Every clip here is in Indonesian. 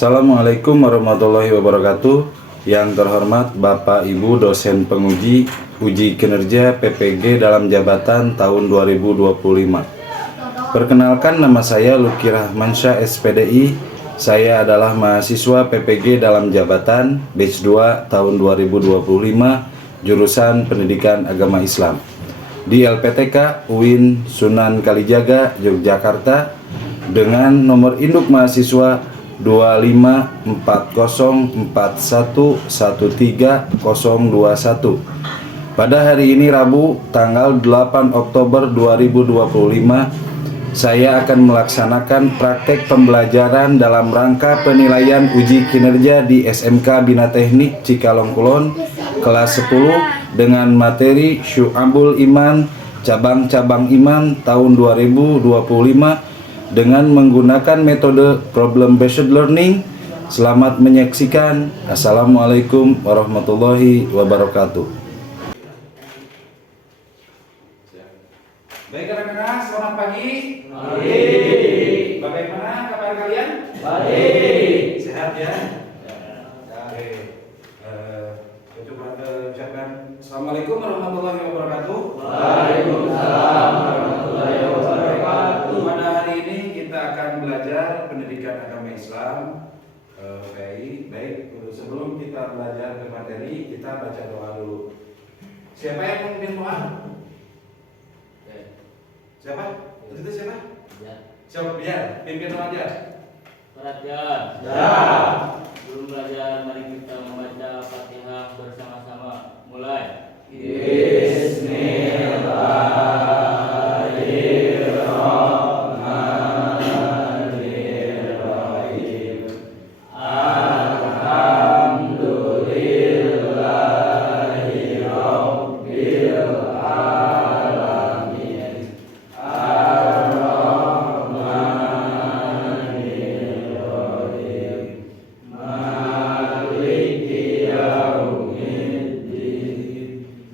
Assalamualaikum warahmatullahi wabarakatuh. Yang terhormat Bapak Ibu dosen penguji uji kinerja PPG dalam jabatan tahun 2025. Perkenalkan, nama saya Luki Rahmansyah SPDI. Saya adalah mahasiswa PPG dalam jabatan batch 2 tahun 2025 jurusan Pendidikan Agama Islam di LPTK UIN Sunan Kalijaga, Yogyakarta dengan nomor induk mahasiswa 2540411321. Pada hari ini Rabu tanggal 8 Oktober 2025, saya akan melaksanakan praktek pembelajaran dalam rangka penilaian uji kinerja di SMK Bina Teknik Cikalong Kulon kelas 10 dengan materi Syu'abul Iman cabang-cabang iman tahun 2025 dengan menggunakan metode problem based learning. Selamat menyaksikan. Assalamualaikum warahmatullahi wabarakatuh. Baik anak-anak, selamat pagi. Baik. Bagaimana kabar kalian? Baik. Sehat ya? Oke. Coba ucapkan Assalamualaikum warahmatullahi wabarakatuh. Waalaikumsalam warahmatullahi wabarakatuh. Pada hari ini kita akan belajar pendidikan agama Islam. Baik. Sebelum kita belajar ke materi, kita baca doa dulu. Siapa yang memimpin doa? Siapa? Itu siapa? Ya. Siapa? Biar pimpin doa aja. Perhatian. Ya. Sebelum belajar, mari kita membaca Fatihah bersama-sama. Mulai. Bismillahirrahmanirrahim. Alhamdulillahi Rabbil Alamin. Ar-Rahmanirrahim. Maliki yaumiddin.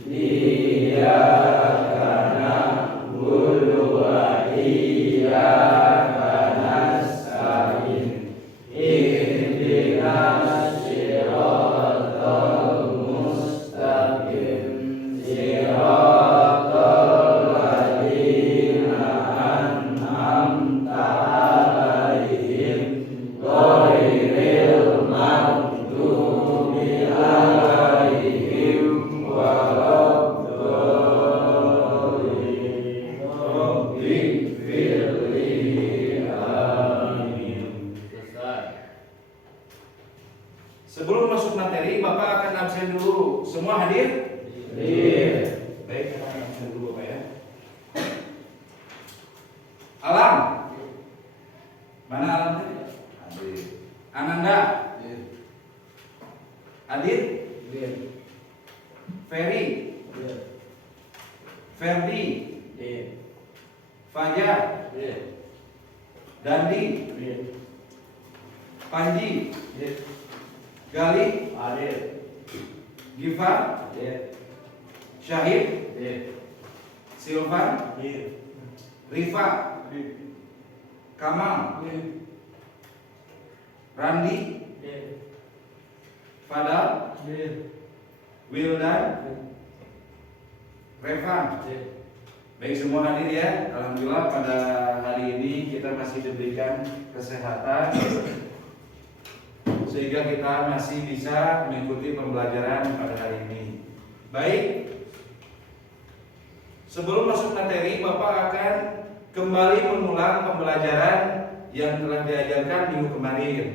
Iyyaka na'budu wa iyyaka nasta'in. Ihdinas siratal mustaqim. Siratal ladzina an'amta 'alaihim ghairil maghdubi 'alaihim waladdallin. Rabbighfirli. Amin. Selesai. Sebelum masuk materi, Bapak akan absen dulu. Semua hadir? Hadir. Baik, kita akan absen dulu Bapak ya. Alam. Mana Alam tadi? Hadir. Ananda. Hadir. Adit? Hadir. Ferry? Hadir. Ferdi? Hadir. Fajar? Hadir. Dandi? Hadir. Panji? Hadir. Gali? Hadir. Gifar? Hadir. Syahid? Hadir. Silvan? Hadir. Rifa? Hadir. Kamal? Hadir. Randi? Hadir. Fadal? Hadir. Wildan? Hadir. Revan? Hadir. Baik, semua hadir ya. Alhamdulillah pada hari ini kita masih diberikan kesehatan sehingga kita masih bisa mengikuti pembelajaran pada hari ini. Baik. Sebelum masuk materi, Bapak akan kembali mengulang pembelajaran yang telah diajarkan minggu kemarin.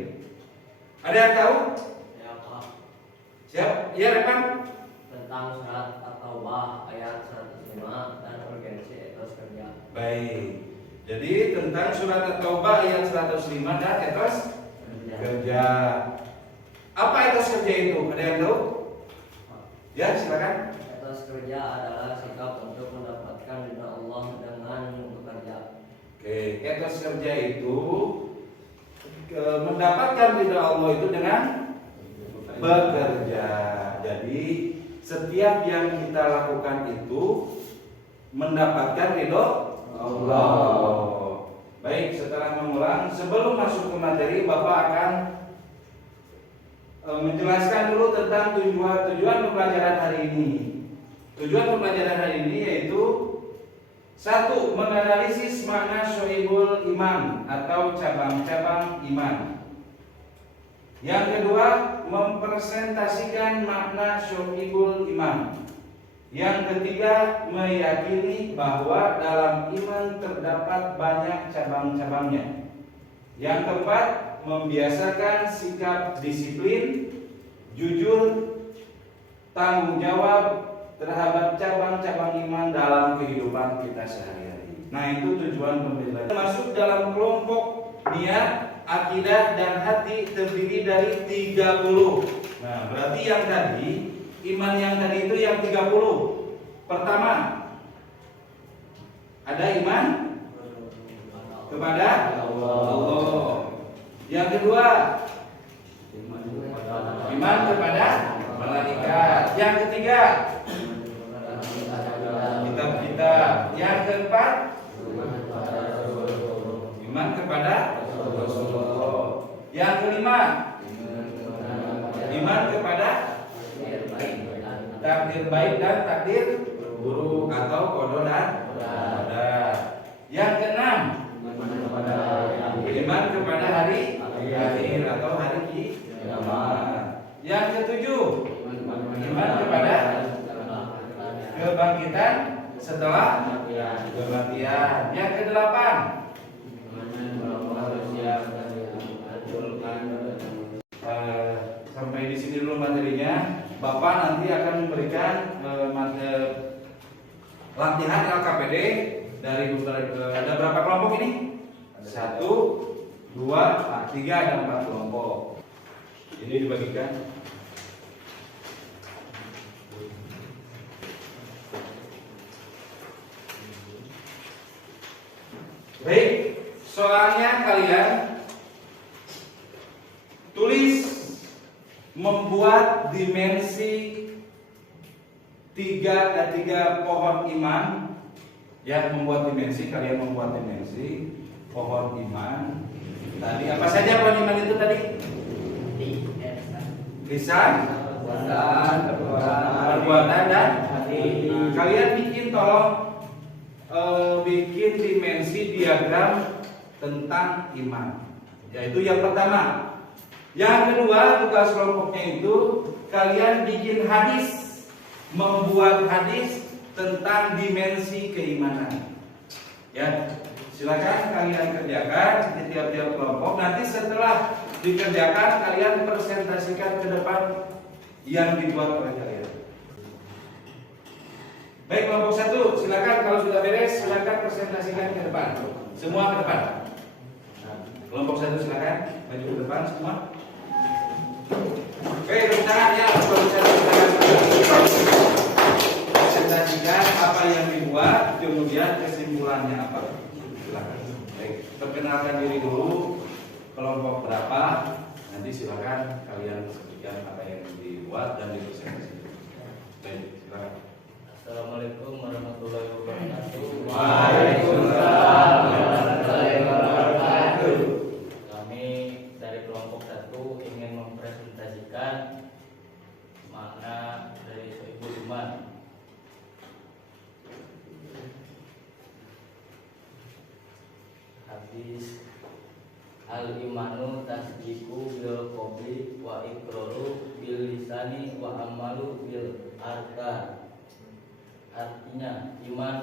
Ada yang tahu? Ya, Pak. Siap? Ya, Revan? Tentang surat At-Taubah ayat 105 dan urgensi etos kerja. Baik. Jadi tentang surat At-Taubah ayat 105 dan etos kerja. Apa etos kerja itu? Ada yang tahu? Ya, silakan. Etos kerja adalah sikap untuk mendapatkan ridha Allah dengan bekerja. Oke, etos kerja itu mendapatkan ridha Allah itu dengan bekerja. Jadi setiap yang kita lakukan itu mendapatkan ridho Allah. Baik, setelah mengulang, sebelum masuk ke materi, Bapak akan menjelaskan dulu tentang tujuan pembelajaran hari ini. Tujuan pembelajaran hari ini yaitu satu, menganalisis makna syu'ibul iman atau cabang-cabang iman. Yang kedua, mempresentasikan makna syu'ibul iman. Yang ketiga, meyakini bahwa dalam iman terdapat banyak cabang-cabangnya. Yang keempat, membiasakan sikap disiplin, jujur, tanggung jawab terhadap cabang-cabang iman dalam kehidupan kita sehari-hari. Nah, itu tujuan pembelajaran. Masuk dalam kelompok niat, akidah, dan hati terdiri dari 30. Nah, berarti yang tadi, iman yang tadi itu yang 30. Pertama, ada iman kepada Allah. Yang kedua, iman kepada malaikat. Yang ketiga, kitab-kitab. Yang keempat, iman kepada Rasulullah. Yang kelima, iman kepada takdir baik dan takdir buruk atau qada dan qadar. Yang keenam, iman kepada hari akhir atau hari kiamat. Yang ketujuh, iman kepada kebangkitan setelah kematian. Yang kedelapan, sampai di sini dulu materinya. Bapak nanti akan memberikan latihan LKPD dari ada berapa kelompok ini? 1, 2, 3, ada 4 kelompok. Ini dibagikan. Baik, soalnya kalian tulis membuat dimensi tiga pohon iman. Ya, membuat dimensi, kalian membuat dimensi pohon iman. Tadi apa saja pohon iman itu tadi? Lisan, perbuatan, dan hati. Kalian bikin, tolong bikin dimensi diagram tentang iman. Yaitu yang pertama. Yang kedua, tugas kelompoknya itu kalian bikin hadis, membuat hadis tentang dimensi keimanan. Ya, silakan kalian kerjakan di tiap-tiap kelompok. Nanti setelah dikerjakan, kalian presentasikan ke depan yang dibuat oleh kalian. Baik, kelompok 1, silakan kalau sudah beres, silakan presentasikan ke depan. Semua ke depan. Kelompok 1 silakan maju ke depan semua. Oke, tepuk tangan ya. Kelompok 1 silakan presentasikan apa yang dibuat, kemudian kesimpulannya apa. Silakan. Baik, perkenalkan diri dulu. Kelompok berapa? Nanti silakan kalian sebutkan apa yang dibuat dan dipresentasikan. Baik, silakan. Assalamualaikum warahmatullahi wabarakatuh. Waalaikumsalam warahmatullahi wabarakatuh. Kami dari kelompok 1 ingin mempresentasikan makna dari syu'ibul iman. Hadis al-imanu tasdiqu bil qawli wa iqraru bil lisani wa amalu bil arkan. Artinya, iman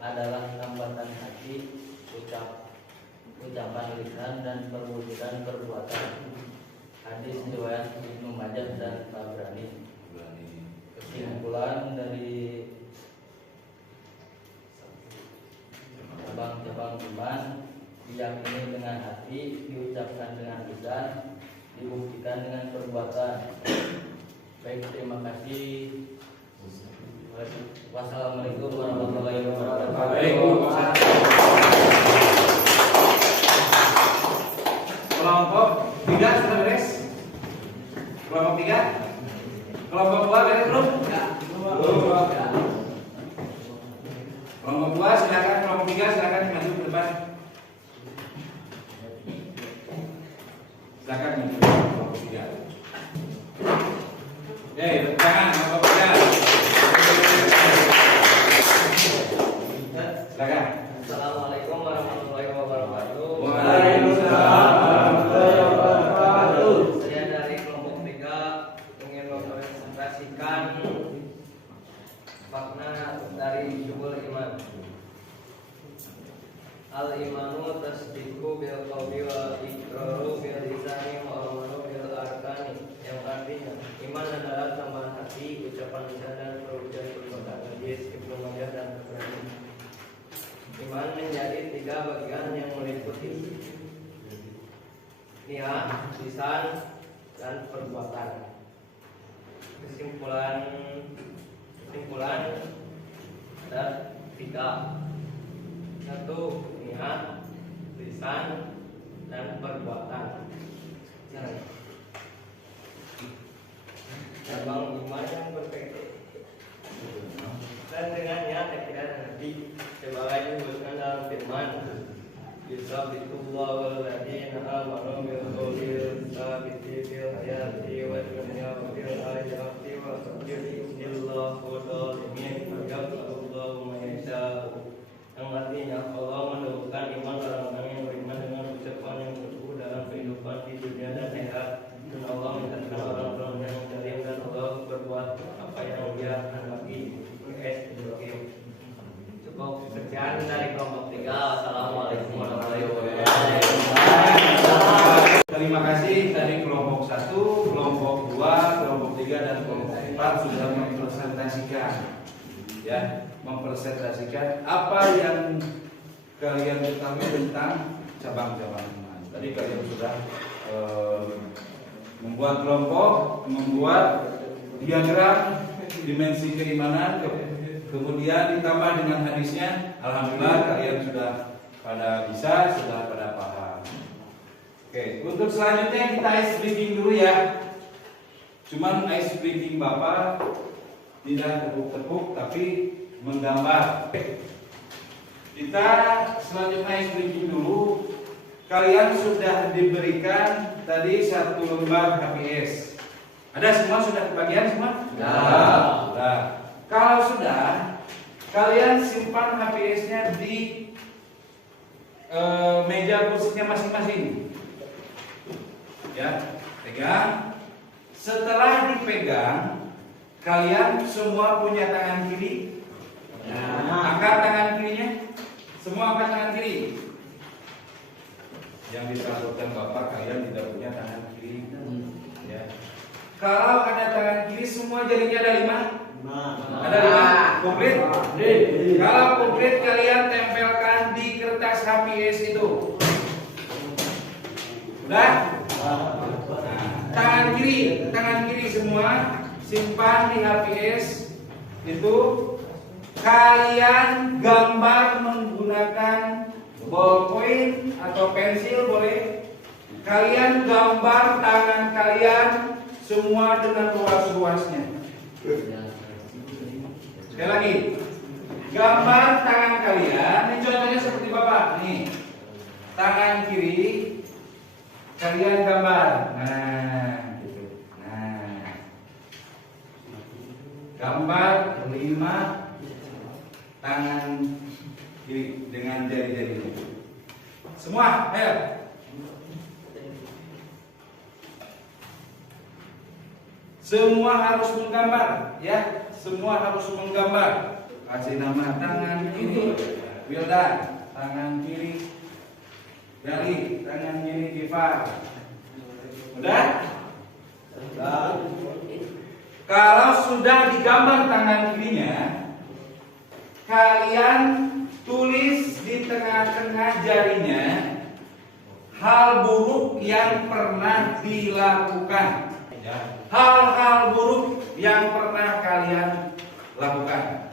adalah lambatan hati, ucapan lisan, dan perwujudan perbuatan. Hadis riwayat Ibnu Majah dan Tabrani. Kesimpulan dari cabang-cabang iman diyakini dengan hati, diucapkan dengan lisan, dibuktikan dengan perbuatan. Baik, terima kasih. Wassalamualaikum warahmatullahi wabarakatuh. Waalaikumsalam. Kelompok 3 sudah beres? Kelompok 3? Kelompok 2 beres belum? Belum. Kelompok 2 silakan, kelompok 3 silakan maju ke depan. Silakan maju kelompok 3. Al-Islamu tasdiqu bil qawli wal iqraru bil lisani wa amalu bil arkani. Yang artinya iman adalah tambahan hati, ucapan lisan dan perbuatan perbuatan. Hadis Ibnu Majah dan Tabrani. Iman menjadi 3 bagian yang meliputi niat, lisan, dan perbuatan. Kesimpulan ada 3. 1. Niat, lisan, dan perbuatan. Cabang iman yang berbeda. Dan dengan niat dan hati, sebagai disebutkan dalam firman, Yusabitullahu alladhina amanu bil qawli tsabiti fil hayati wa dunya wa fil akhirati wa sabbirillahu dhalimin wa yaqulullahu ma yasha'u. Yang artinya Allah mendahulukan iman orang-orang yang beriman dengan ucapan yang teguh dalam kehidupan di dunia dan akhirat, dan Allah mengingatkan orang-orang yang zalim dan Allah berbuat apa yang Dia kehendaki. Cukup sekian dari kelompok 3. Assalamualaikum warahmatullahi wabarakatuh. Terima kasih tadi kelompok 1, kelompok 2, kelompok 3 dan kelompok 4 sudah mempresentasikan, ya, mempresentasikan apa yang kalian ketahui tentang cabang-cabang iman. Tadi kalian sudah membuat kelompok, membuat diagram dimensi keimanan, kemudian ditambah dengan hadisnya. Alhamdulillah kalian sudah pada bisa, sudah pada paham. Oke, untuk selanjutnya kita ice breaking dulu ya. Cuman ice breaking Bapak tidak tepuk-tepuk tapi menggambar. Kita selanjutnya ice breaking dulu. Kalian sudah diberikan tadi 1 lembar HPS. Ada semua sudah kebagian semua? Sudah. Kalau sudah, kalian simpan HPS-nya di meja kursinya masing-masing. Ya, pegang. Setelah dipegang, kalian semua punya tangan kiri. Angkat tangan kirinya. Semua angkat tangan kiri. Yang ditakutkan Bapak, kalian tidak punya tangan kiri. Ya. Kalau ada tangan kiri, semua jarinya ada 5. Ada 5. Komplit? Kalau komplit, kalian tempelkan di kertas HPS itu. Udah? Tangan kiri semua simpan di HPS itu. Kalian gambar menggunakan ballpoint atau pensil boleh. Kalian gambar tangan kalian semua dengan luas-luasnya. Sekali lagi, gambar tangan kalian. Ini contohnya seperti Bapak nih. Tangan kiri kalian gambar. Nah, gitu. Nah, gambar 5 tangan kiri dengan jari-jari. Semua, ayo. Semua harus menggambar, ya. Semua harus menggambar. Kasih nama tangan kiri, Wildan. Tangan kiri, Gali. Tangan kiri, Gifar. Udah? Kalau sudah digambar tangan kirinya, kalian tulis di tengah-tengah jarinya hal buruk yang pernah dilakukan. Hal-hal buruk yang pernah kalian lakukan.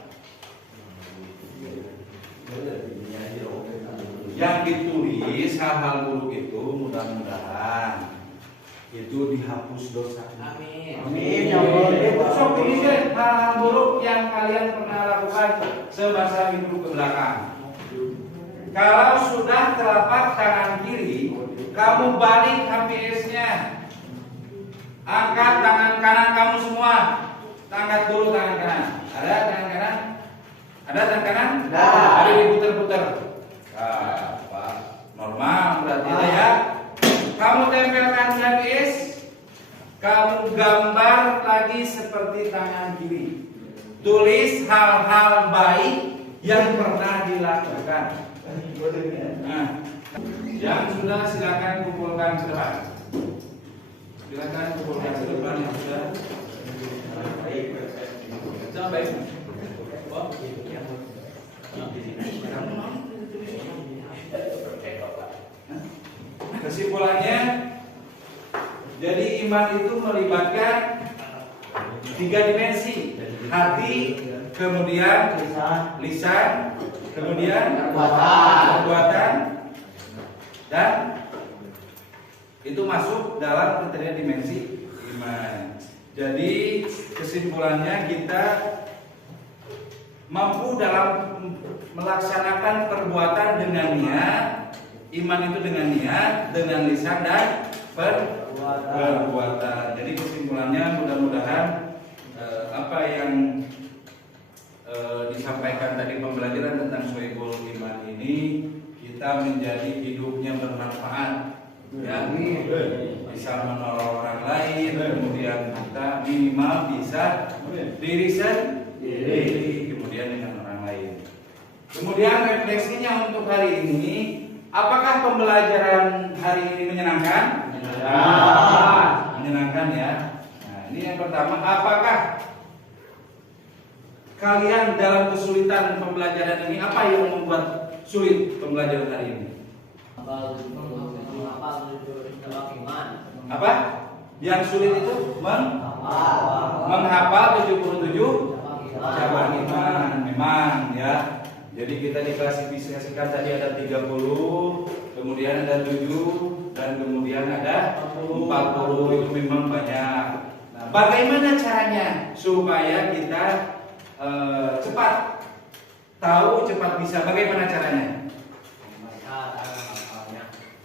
Yang ditulis hal-hal buruk itu mudah-mudahan itu dihapus dosa. Amin. Amin ya Allah. Sok tuliskan hal-hal buruk yang kalian pernah lakukan semasa hidup ke belakang. Kalau sudah telapak tangan kiri, kamu balik HPS-nya. Angkat tangan kanan kamu semua. Angkat dulu tangan kanan. Ada tangan kanan? Ada tangan kanan? Ada diputer-puter. Nah, Pak. Normal berarti ya. Kamu tempelkan HPS. Kamu gambar lagi seperti tangan kiri. Tulis hal-hal baik yang pernah dilakukan. Nah, Yang sudah silakan kumpulkan ke depan. Silakan kumpulkan ke depan yang sudah. Sampai. Kesimpulannya, jadi iman itu melibatkan 3 dimensi: hati, kemudian lisan, kemudian perbuatan, dan itu masuk dalam kriteria dimensi iman. Jadi kesimpulannya kita mampu dalam melaksanakan perbuatan dengan niat, iman itu dengan niat, dengan lisan dan perbuatan. Jadi kesimpulannya mudah-mudahan apa yang disampaikan tadi pembelajaran tentang Shu'aibul Iman ini kita menjadi hidupnya bermanfaat, ya, bisa menolong orang lain, kemudian kita minimal bisa diri sendiri, kemudian dengan orang lain. Kemudian refleksinya untuk hari ini, apakah pembelajaran hari ini menyenangkan? Menyenangkan ya. Nah, ini yang pertama, apakah kalian dalam kesulitan pembelajaran ini, apa yang membuat sulit pembelajaran hari ini? Apa? Yang sulit itu menghafal 77 cabang iman. Memang ya. Jadi kita diklasifikasikan tadi ada 30, kemudian ada 7, dan kemudian ada 40. Itu memang banyak. Nah, bagaimana caranya supaya kita cepat tahu, cepat bisa? Bagaimana caranya?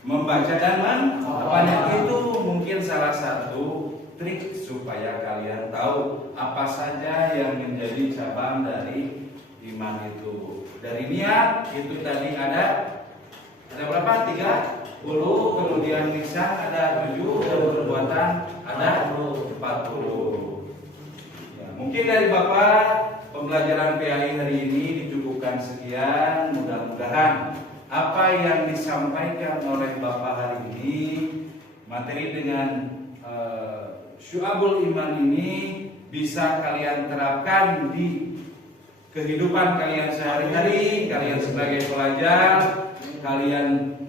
Membaca dan menghafalnya. Itu mungkin salah satu trik supaya kalian tahu apa saja yang menjadi cabang dari iman itu. Dari niat itu tadi ada berapa? 30, kemudian lisan ada 7, dan perbuatan ada 40. Ya, mungkin dari Bapak pembelajaran PAI hari ini dicukupkan sekian. Mudah-mudahan apa yang disampaikan oleh Bapak hari ini, materi dengan Syu'abul Iman ini bisa kalian terapkan di kehidupan kalian sehari-hari. Kalian sebagai pelajar, kalian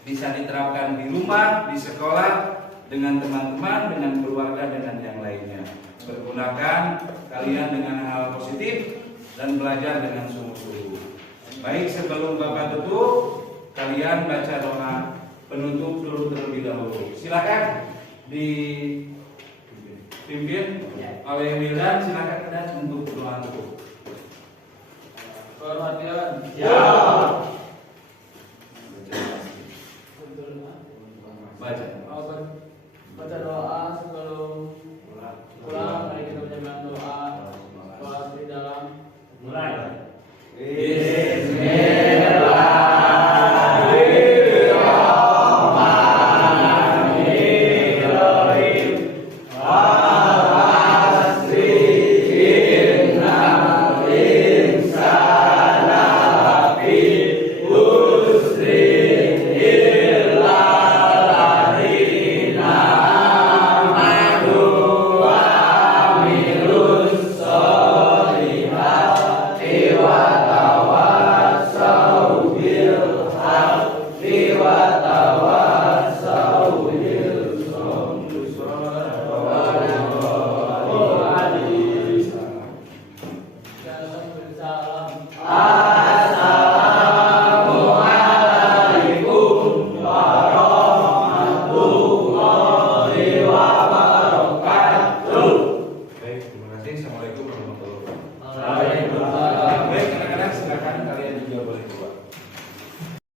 bisa diterapkan di rumah, di sekolah, dengan teman-teman, dengan keluarga, dengan yang lainnya. Pergunakan kalian dengan hal positif dan belajar dengan sungguh-sungguh. Baik, sebelum Bapak tutup, kalian baca doa penutup dulu terlebih dahulu. Silakan dipimpin oleh Wildan. Silakan Wildan untuk doa tutup. Perhatian. Ya. Baca. Baca doa sebelum